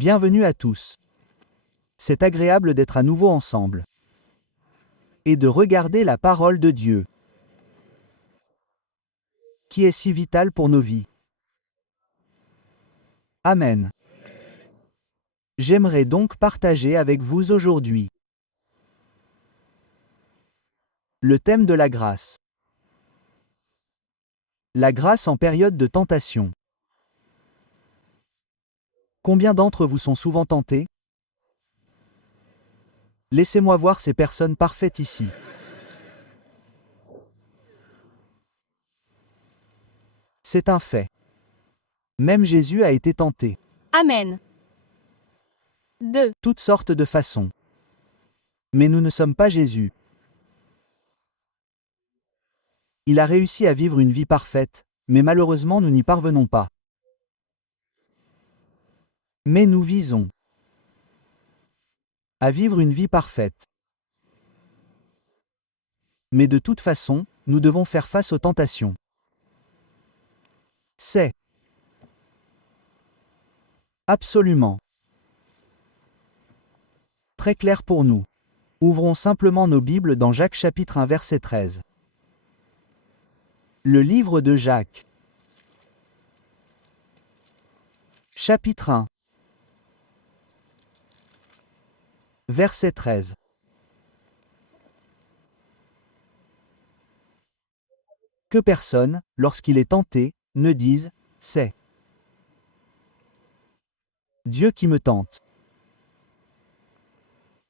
Bienvenue à tous. C'est agréable d'être à nouveau ensemble. Et de regarder la parole de Dieu, qui est si vitale pour nos vies. Amen. J'aimerais donc partager avec vous aujourd'hui le thème de la grâce. La grâce en période de tentation. Combien d'entre vous sont souvent tentés? Laissez-moi voir ces personnes parfaites ici. C'est un fait. Même Jésus a été tenté. Amen. 2. Toutes sortes de façons. Mais nous ne sommes pas Jésus. Il a réussi à vivre une vie parfaite, mais malheureusement nous n'y parvenons pas. Mais nous visons à vivre une vie parfaite. Mais de toute façon, nous devons faire face aux tentations. C'est absolument très clair pour nous. Ouvrons simplement nos Bibles dans Jacques chapitre 1 verset 13. Le livre de Jacques. Chapitre 1. Verset 13. Que personne, lorsqu'il est tenté, ne dise « c'est Dieu qui me tente ».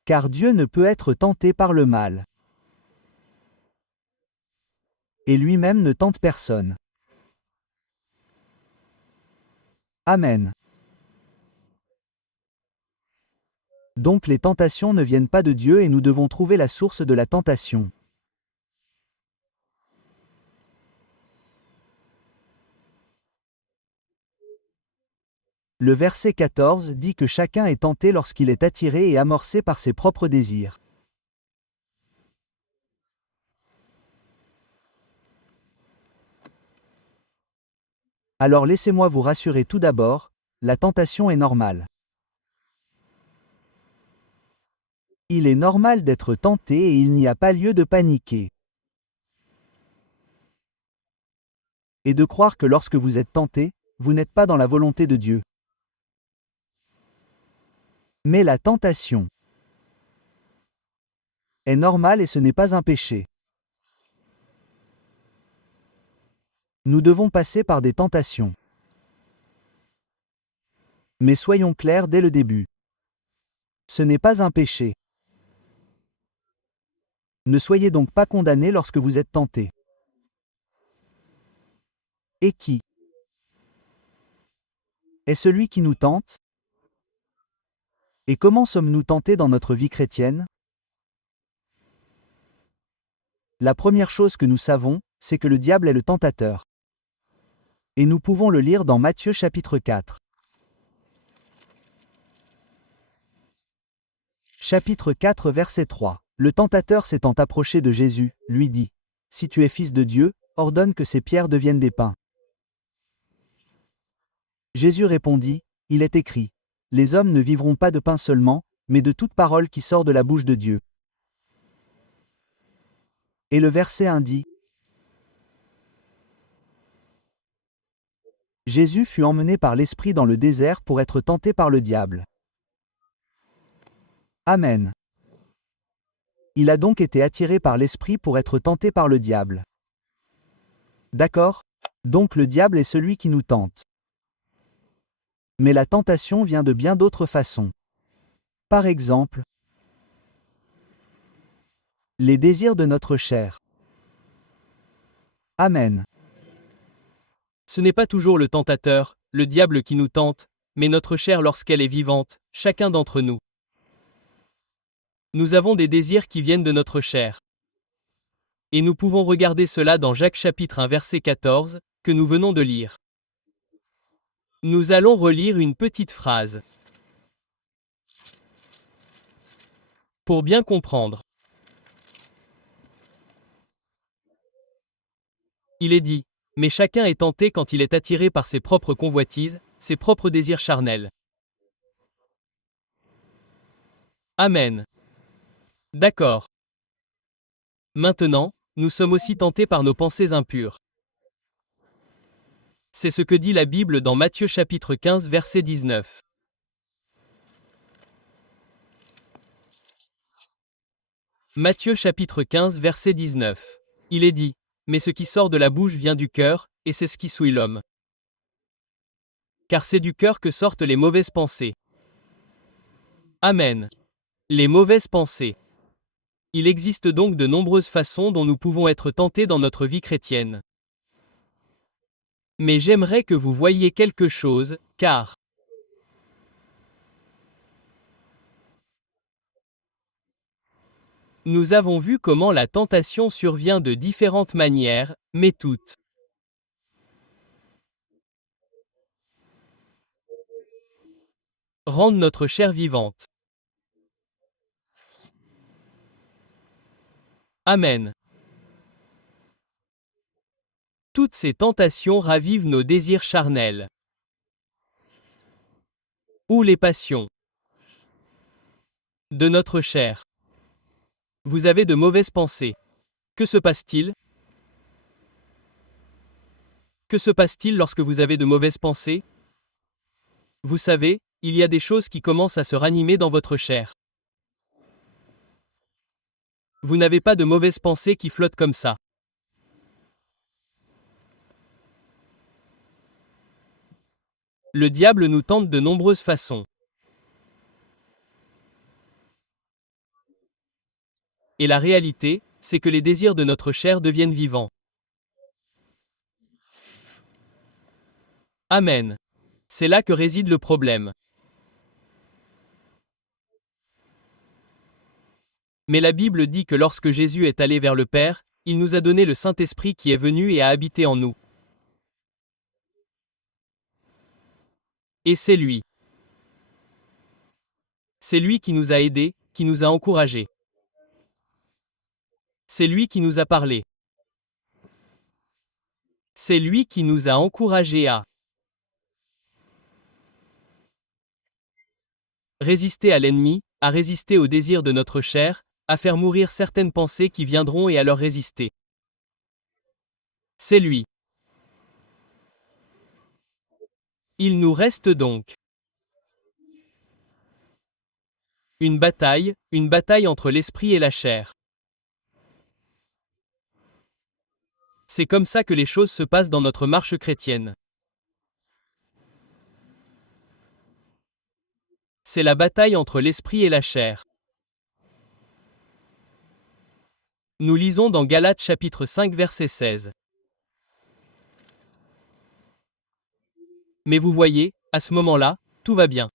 Car Dieu ne peut être tenté par le mal. Et lui-même ne tente personne. Amen. Donc les tentations ne viennent pas de Dieu et nous devons trouver la source de la tentation. Le verset 14 dit que chacun est tenté lorsqu'il est attiré et amorcé par ses propres désirs. Alors laissez-moi vous rassurer tout d'abord, la tentation est normale. Il est normal d'être tenté et il n'y a pas lieu de paniquer. Et de croire que lorsque vous êtes tenté, vous n'êtes pas dans la volonté de Dieu. Mais la tentation est normale et ce n'est pas un péché. Nous devons passer par des tentations. Mais soyons clairs dès le début. Ce n'est pas un péché. Ne soyez donc pas condamnés lorsque vous êtes tentés. Et qui est celui qui nous tente? Et comment sommes-nous tentés dans notre vie chrétienne? La première chose que nous savons, c'est que le diable est le tentateur. Et nous pouvons le lire dans Matthieu chapitre 4. Chapitre 4 verset 3. Le tentateur s'étant approché de Jésus, lui dit, « Si tu es fils de Dieu, ordonne que ces pierres deviennent des pains. » Jésus répondit, « Il est écrit, les hommes ne vivront pas de pain seulement, mais de toute parole qui sort de la bouche de Dieu. » Et le verset 1 dit, Jésus fut emmené par l'Esprit dans le désert pour être tenté par le diable. Amen. Il a donc été attiré par l'Esprit pour être tenté par le diable. D'accord? Donc le diable est celui qui nous tente. Mais la tentation vient de bien d'autres façons. Par exemple, les désirs de notre chair. Amen. Ce n'est pas toujours le tentateur, le diable qui nous tente, mais notre chair lorsqu'elle est vivante, chacun d'entre nous. Nous avons des désirs qui viennent de notre chair. Et nous pouvons regarder cela dans Jacques chapitre 1 verset 14, que nous venons de lire. Nous allons relire une petite phrase. Pour bien comprendre. Il est dit, mais chacun est tenté quand il est attiré par ses propres convoitises, ses propres désirs charnels. Amen. D'accord. Maintenant, nous sommes aussi tentés par nos pensées impures. C'est ce que dit la Bible dans Matthieu chapitre 15 verset 19. Matthieu chapitre 15 verset 19. Il est dit, mais ce qui sort de la bouche vient du cœur, et c'est ce qui souille l'homme. Car c'est du cœur que sortent les mauvaises pensées. Amen. Les mauvaises pensées. Il existe donc de nombreuses façons dont nous pouvons être tentés dans notre vie chrétienne. Mais j'aimerais que vous voyiez quelque chose, car nous avons vu comment la tentation survient de différentes manières, mais toutes rendent notre chair vivante. Amen. Toutes ces tentations ravivent nos désirs charnels. Ou les passions de notre chair. Vous avez de mauvaises pensées. Que se passe-t-il? Que se passe-t-il lorsque vous avez de mauvaises pensées? Vous savez, il y a des choses qui commencent à se ranimer dans votre chair. Vous n'avez pas de mauvaises pensées qui flottent comme ça. Le diable nous tente de nombreuses façons. Et la réalité, c'est que les désirs de notre chair deviennent vivants. Amen. C'est là que réside le problème. Mais la Bible dit que lorsque Jésus est allé vers le Père, il nous a donné le Saint-Esprit qui est venu et a habité en nous. Et c'est lui. C'est lui qui nous a aidés, qui nous a encouragés. C'est lui qui nous a parlé. C'est lui qui nous a encouragés à résister à l'ennemi, à résister aux désirs de notre chair, à faire mourir certaines pensées qui viendront et à leur résister. C'est lui. Il nous reste donc une bataille entre l'esprit et la chair. C'est comme ça que les choses se passent dans notre marche chrétienne. C'est la bataille entre l'esprit et la chair. Nous lisons dans Galates chapitre 5 verset 16. Mais vous voyez, à ce moment-là, tout va bien.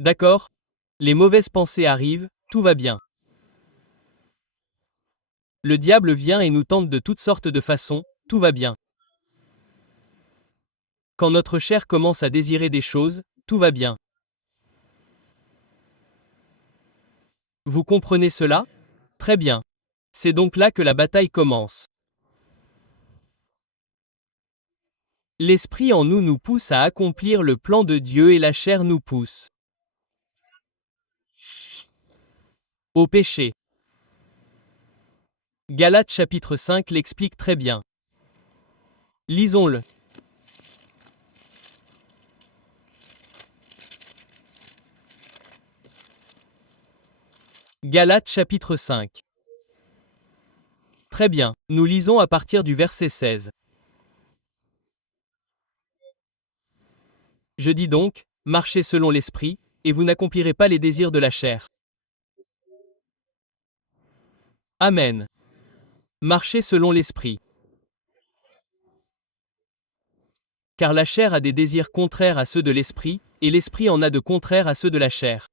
D'accord? Les mauvaises pensées arrivent, tout va bien. Le diable vient et nous tente de toutes sortes de façons, tout va bien. Quand notre chair commence à désirer des choses, tout va bien. Vous comprenez cela? Très bien. C'est donc là que la bataille commence. L'esprit en nous nous pousse à accomplir le plan de Dieu et la chair nous pousse au péché. Galates chapitre 5 l'explique très bien. Lisons-le. Galates chapitre 5. Très bien, nous lisons à partir du verset 16. Je dis donc, marchez selon l'esprit, et vous n'accomplirez pas les désirs de la chair. Amen. Marchez selon l'esprit. Car la chair a des désirs contraires à ceux de l'esprit, et l'esprit en a de contraires à ceux de la chair.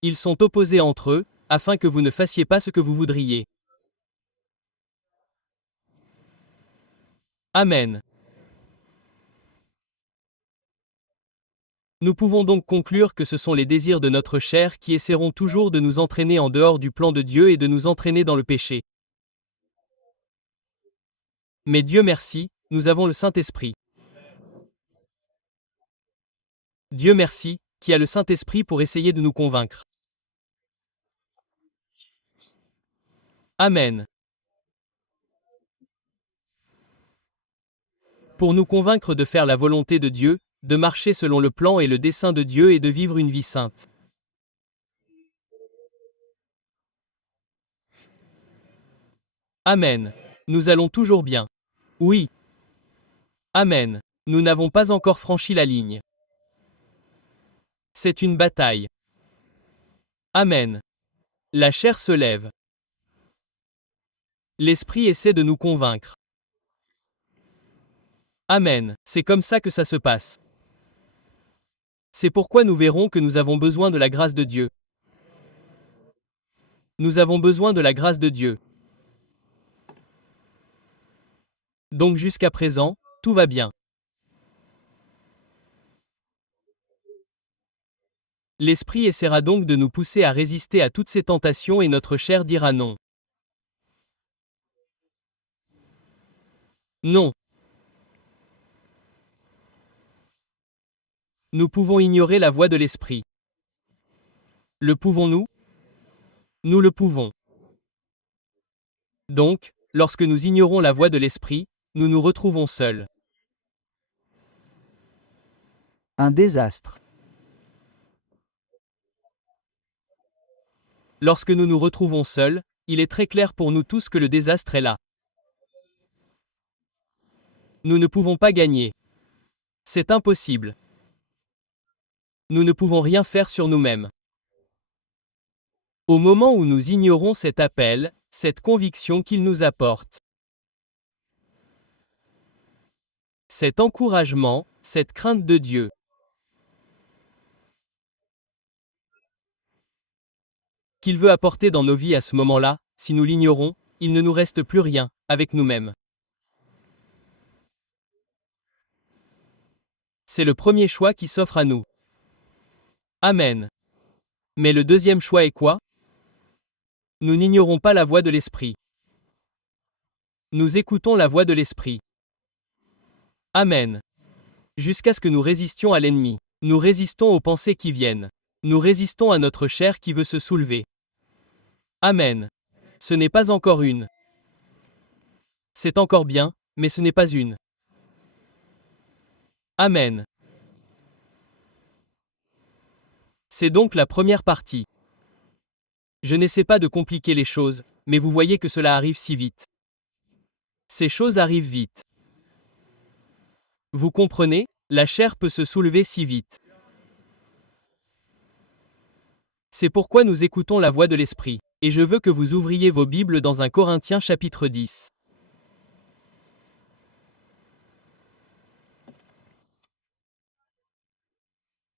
Ils sont opposés entre eux, afin que vous ne fassiez pas ce que vous voudriez. Amen. Nous pouvons donc conclure que ce sont les désirs de notre chair qui essaieront toujours de nous entraîner en dehors du plan de Dieu et de nous entraîner dans le péché. Mais Dieu merci, nous avons le Saint-Esprit. Dieu merci, qui a le Saint-Esprit pour essayer de nous convaincre. Amen. Pour nous convaincre de faire la volonté de Dieu, de marcher selon le plan et le dessein de Dieu et de vivre une vie sainte. Amen. Nous allons toujours bien. Oui. Amen. Nous n'avons pas encore franchi la ligne. C'est une bataille. Amen. La chair se lève. L'esprit essaie de nous convaincre. Amen. C'est comme ça que ça se passe. C'est pourquoi nous verrons que nous avons besoin de la grâce de Dieu. Nous avons besoin de la grâce de Dieu. Donc jusqu'à présent, tout va bien. L'esprit essaiera donc de nous pousser à résister à toutes ces tentations et notre chair dira non. Non. Nous pouvons ignorer la voix de l'esprit. Le pouvons-nous? Nous le pouvons. Donc, lorsque nous ignorons la voix de l'esprit, nous nous retrouvons seuls. Un désastre. Lorsque nous nous retrouvons seuls, il est très clair pour nous tous que le désastre est là. Nous ne pouvons pas gagner. C'est impossible. Nous ne pouvons rien faire sur nous-mêmes. Au moment où nous ignorons cet appel, cette conviction qu'il nous apporte, cet encouragement, cette crainte de Dieu, qu'il veut apporter dans nos vies à ce moment-là, si nous l'ignorons, il ne nous reste plus rien, avec nous-mêmes. C'est le premier choix qui s'offre à nous. Amen. Mais le deuxième choix est quoi? Nous n'ignorons pas la voix de l'Esprit. Nous écoutons la voix de l'Esprit. Amen. Jusqu'à ce que nous résistions à l'ennemi. Nous résistons aux pensées qui viennent. Nous résistons à notre chair qui veut se soulever. Amen. Ce n'est pas encore une. C'est encore bien, mais ce n'est pas une. Amen. C'est donc la première partie. Je n'essaie pas de compliquer les choses, mais vous voyez que cela arrive si vite. Ces choses arrivent vite. Vous comprenez, la chair peut se soulever si vite. C'est pourquoi nous écoutons la voix de l'Esprit. Et je veux que vous ouvriez vos Bibles dans 1 Corinthiens chapitre 10.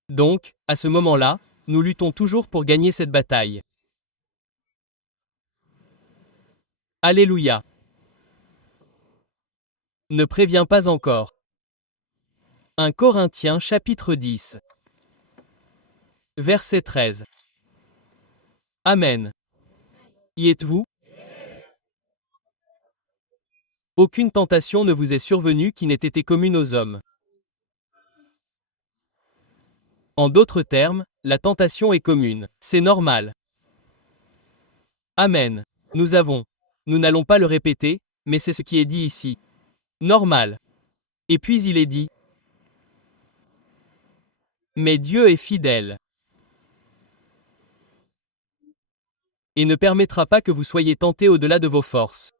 Donc, à ce moment-là, nous luttons toujours pour gagner cette bataille. Alléluia. Ne préviens pas encore. 1 Corinthiens chapitre 10. Verset 13. Amen. Y êtes-vous? Aucune tentation ne vous est survenue qui n'ait été commune aux hommes. En d'autres termes, la tentation est commune. C'est normal. Amen. Nous n'allons pas le répéter, mais c'est ce qui est dit ici. Normal. Et puis il est dit. Mais Dieu est fidèle. Et ne permettra pas que vous soyez tentés au-delà de vos forces.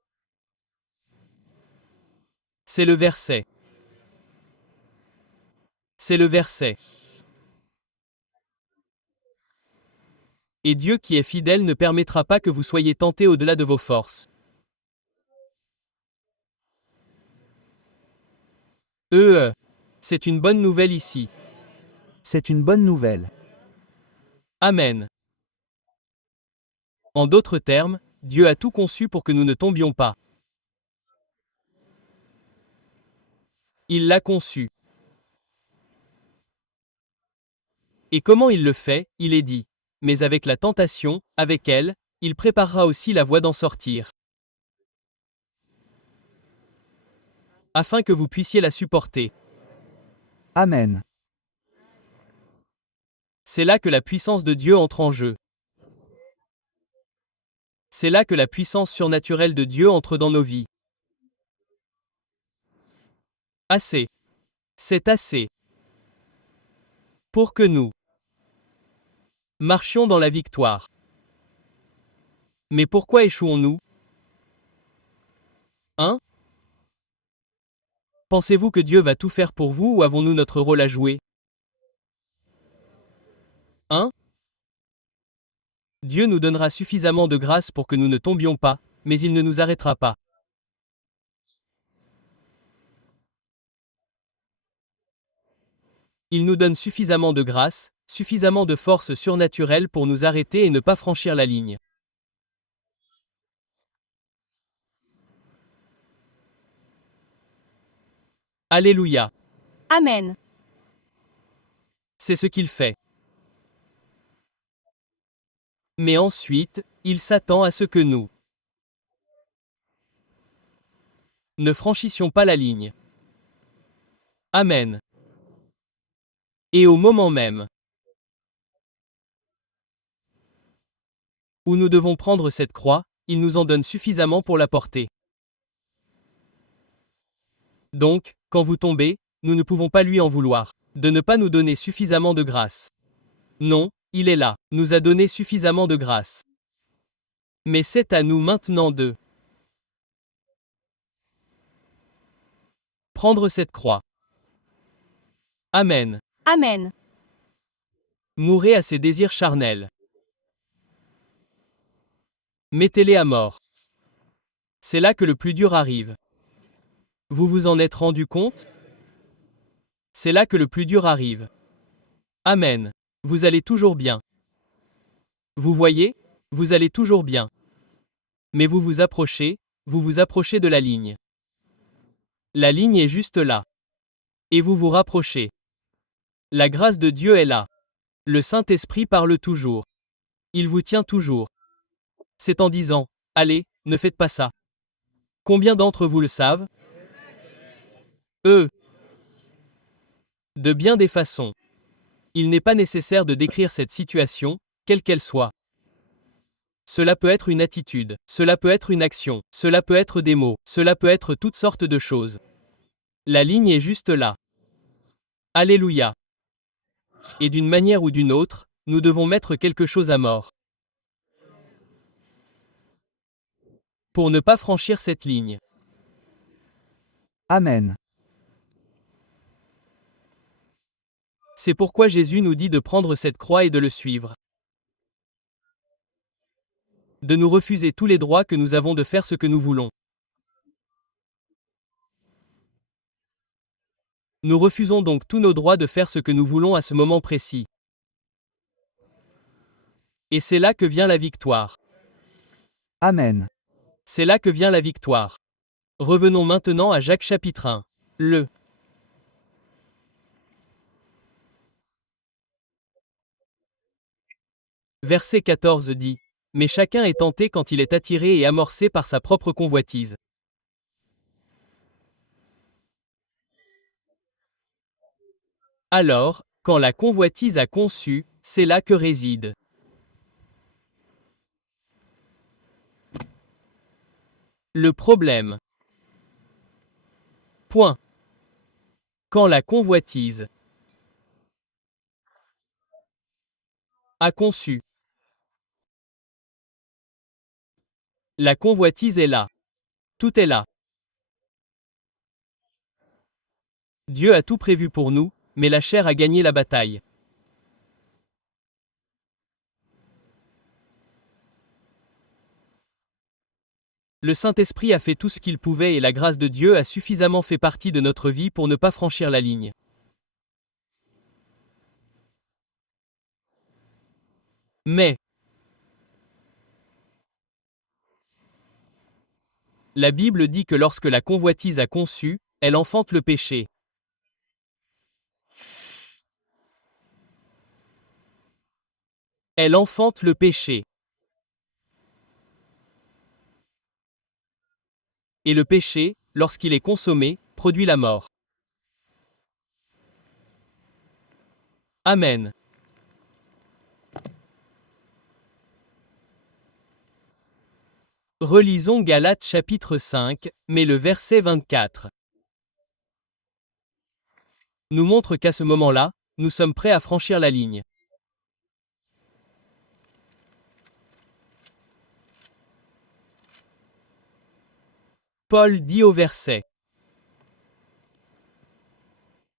C'est le verset. C'est le verset. Et Dieu qui est fidèle ne permettra pas que vous soyez tentés au-delà de vos forces. C'est une bonne nouvelle ici. C'est une bonne nouvelle. Amen. En d'autres termes, Dieu a tout conçu pour que nous ne tombions pas. Il l'a conçu. Et comment il le fait? Il est dit. Mais avec la tentation, avec elle, il préparera aussi la voie d'en sortir. afin que vous puissiez la supporter. Amen. C'est là que la puissance de Dieu entre en jeu. C'est là que la puissance surnaturelle de Dieu entre dans nos vies. Assez. C'est assez. Pour que nous marchions dans la victoire. Mais pourquoi échouons-nous? Hein? Pensez-vous que Dieu va tout faire pour vous ou avons-nous notre rôle à jouer? Hein? Dieu nous donnera suffisamment de grâce pour que nous ne tombions pas, mais il ne nous arrêtera pas. Il nous donne suffisamment de grâce, suffisamment de force surnaturelle pour nous arrêter et ne pas franchir la ligne. Alléluia. Amen. C'est ce qu'il fait. Mais ensuite, il s'attend à ce que nous ne franchissions pas la ligne. Amen. Et au moment même où nous devons prendre cette croix, il nous en donne suffisamment pour la porter. Donc, quand vous tombez, nous ne pouvons pas lui en vouloir de ne pas nous donner suffisamment de grâce. Non, il est là, nous a donné suffisamment de grâce. Mais c'est à nous maintenant de prendre cette croix. Amen. Amen. Mourez à ces désirs charnels. Mettez-les à mort. C'est là que le plus dur arrive. Vous vous en êtes rendu compte? C'est là que le plus dur arrive. Amen. Vous allez toujours bien. Vous voyez? Vous allez toujours bien. Mais vous vous approchez de la ligne. La ligne est juste là. Et vous vous rapprochez. La grâce de Dieu est là. Le Saint-Esprit parle toujours. Il vous tient toujours. C'est en disant, allez, ne faites pas ça. Combien d'entre vous le savent? De bien des façons. Il n'est pas nécessaire de décrire cette situation, quelle qu'elle soit. Cela peut être une attitude, cela peut être une action, cela peut être des mots, cela peut être toutes sortes de choses. La ligne est juste là. Alléluia. Et d'une manière ou d'une autre, nous devons mettre quelque chose à mort. Pour ne pas franchir cette ligne. Amen. C'est pourquoi Jésus nous dit de prendre cette croix et de le suivre. De nous refuser tous les droits que nous avons de faire ce que nous voulons. Nous refusons donc tous nos droits de faire ce que nous voulons à ce moment précis. Et c'est là que vient la victoire. Amen. C'est là que vient la victoire. Revenons maintenant à Jacques chapitre 1. Le verset 14 dit: Mais chacun est tenté quand il est attiré et amorcé par sa propre convoitise. Alors, quand la convoitise a conçu, c'est là que réside le problème. Point. Quand la convoitise a conçu, la convoitise est là. Tout est là. Dieu a tout prévu pour nous, mais la chair a gagné la bataille. Le Saint-Esprit a fait tout ce qu'il pouvait et la grâce de Dieu a suffisamment fait partie de notre vie pour ne pas franchir la ligne. Mais la Bible dit que lorsque la convoitise a conçu, elle enfante le péché. Elle enfante le péché. Et le péché, lorsqu'il est consommé, produit la mort. Amen. Relisons Galates chapitre 5, mais le verset 24 nous montre qu'à ce moment-là, nous sommes prêts à franchir la ligne. Paul dit au verset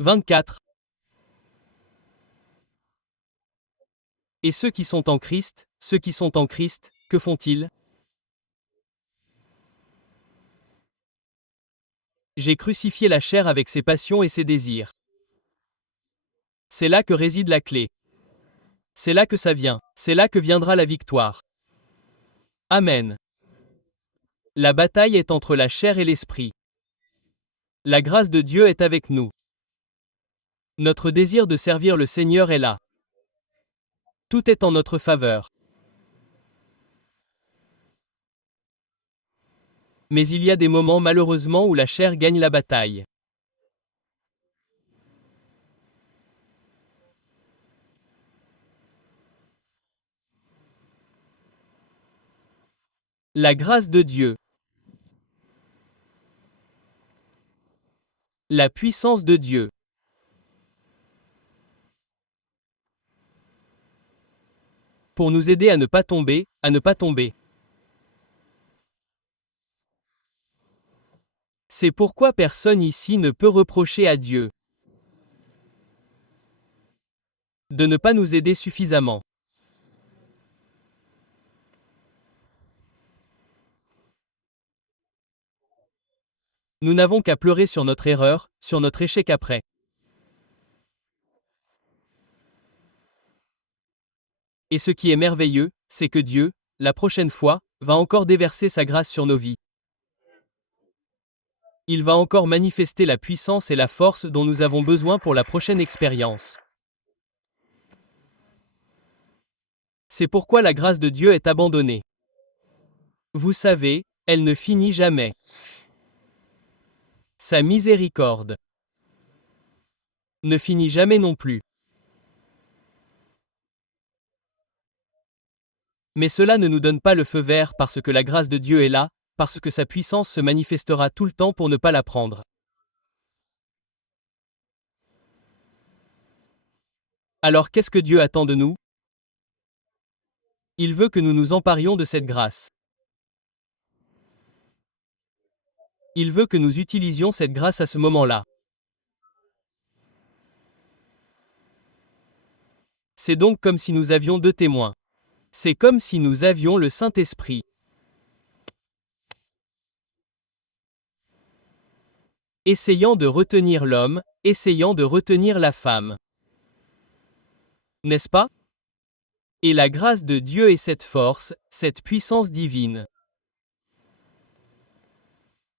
24. Et ceux qui sont en Christ, que font-ils? J'ai crucifié la chair avec ses passions et ses désirs. C'est là que réside la clé. C'est là que ça vient. C'est là que viendra la victoire. Amen. La bataille est entre la chair et l'esprit. La grâce de Dieu est avec nous. Notre désir de servir le Seigneur est là. Tout est en notre faveur. Mais il y a des moments malheureusement où la chair gagne la bataille. La grâce de Dieu. La puissance de Dieu. Pour nous aider à ne pas tomber, C'est pourquoi personne ici ne peut reprocher à Dieu de ne pas nous aider suffisamment. Nous n'avons qu'à pleurer sur notre erreur, sur notre échec après. Et ce qui est merveilleux, c'est que Dieu, la prochaine fois, va encore déverser sa grâce sur nos vies. Il va encore manifester la puissance et la force dont nous avons besoin pour la prochaine expérience. C'est pourquoi la grâce de Dieu est abandonnée. Vous savez, elle ne finit jamais. Sa miséricorde ne finit jamais non plus. Mais cela ne nous donne pas le feu vert parce que la grâce de Dieu est là, parce que sa puissance se manifestera tout le temps pour ne pas la prendre. Alors qu'est-ce que Dieu attend de nous? Il veut que nous nous emparions de cette grâce. Il veut que nous utilisions cette grâce à ce moment-là. C'est donc comme si nous avions deux témoins. C'est comme si nous avions le Saint-Esprit. Essayant de retenir l'homme, essayant de retenir la femme. N'est-ce pas? Et la grâce de Dieu est cette force, cette puissance divine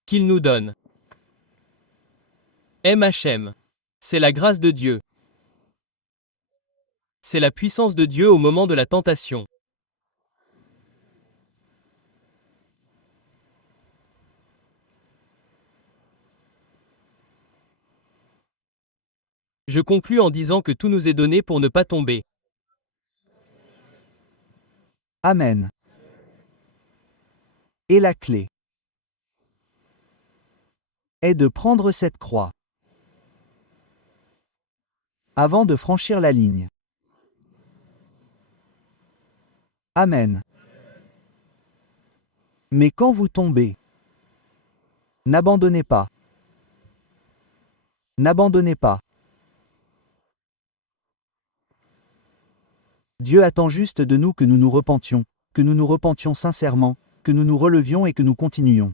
qu'il nous donne. MHM. C'est la grâce de Dieu. C'est la puissance de Dieu au moment de la tentation. Je conclus en disant que tout nous est donné pour ne pas tomber. Amen. Et la clé est de prendre cette croix avant de franchir la ligne. Amen. Mais quand vous tombez, n'abandonnez pas. N'abandonnez pas. Dieu attend juste de nous que nous nous repentions sincèrement, que nous nous relevions et que nous continuions.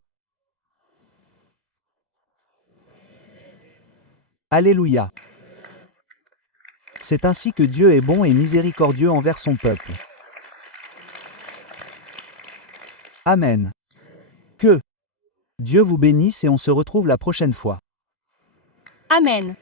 Alléluia. C'est ainsi que Dieu est bon et miséricordieux envers son peuple. Amen. Que Dieu vous bénisse et on se retrouve la prochaine fois. Amen.